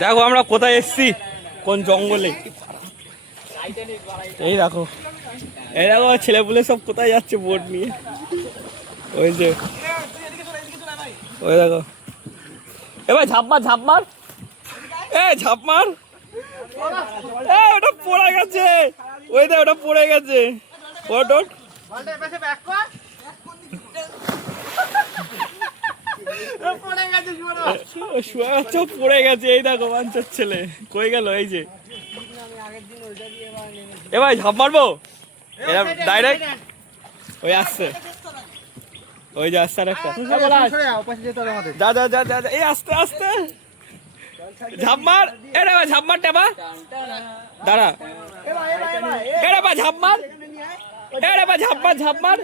দেখো আমরা কোথায় এসছি, কোন জঙ্গলে। এই দেখো ছেলেপুলে সব কোথায় যাচ্ছে বোট নিয়ে। ওই যে ওই দেখো, এবার ঝাঁপ মার, ঝাঁপ মার। ওটা পড়ে গেছে, ওই দেখ ওটা পড়ে গেছে। ওট পড়ে গেছে। এই দেখো বাঞ্চার ছেলে কই গেল, এই যে এ ভাই ঝাঁপ মারবো ডাইরেক্ট। ওই আসছে, ওই যে আসছে আরেকটা। যা যা যা যা, এই আস্তে আস্তে ঝাঁপ মার। এরে ভাই ঝাঁপ মার, টেবা দাঁড়া। এরে ভাই ঝাঁপ মার, এরে ভাই ঝাঁপ মার, ঝাঁপ মার,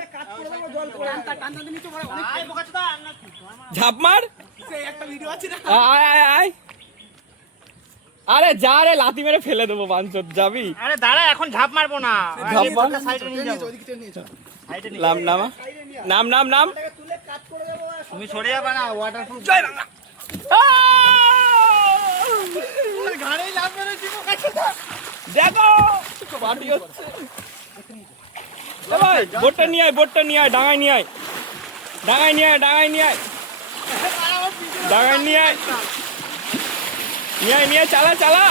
ঝাঁপ মার। আয় আয় আয়, আরে যা রে, লাথি মেরে ফেলে দেবো বাঞ্চত। যাবি? আরে দাঁড়া, এখন ঝাঁপ মারবো না, ঝাঁপ মার। নাম নাম নাম নাম, তুমি সরে যাবে না, ওয়াটারপ্রুফ। দেখো পার্টি হচ্ছে। ভাই বোটটা নিয়ে আয়, বোটটা নিয়ে আয়, ডাঙায় নিয়ে আয়, ডাঙায় নিয়ে আয়, ডাঙায় নিয়ে আয়, ডাঙায় নিয়ে আয়, নিয়ে আয়, নিয়ে চালা চালা।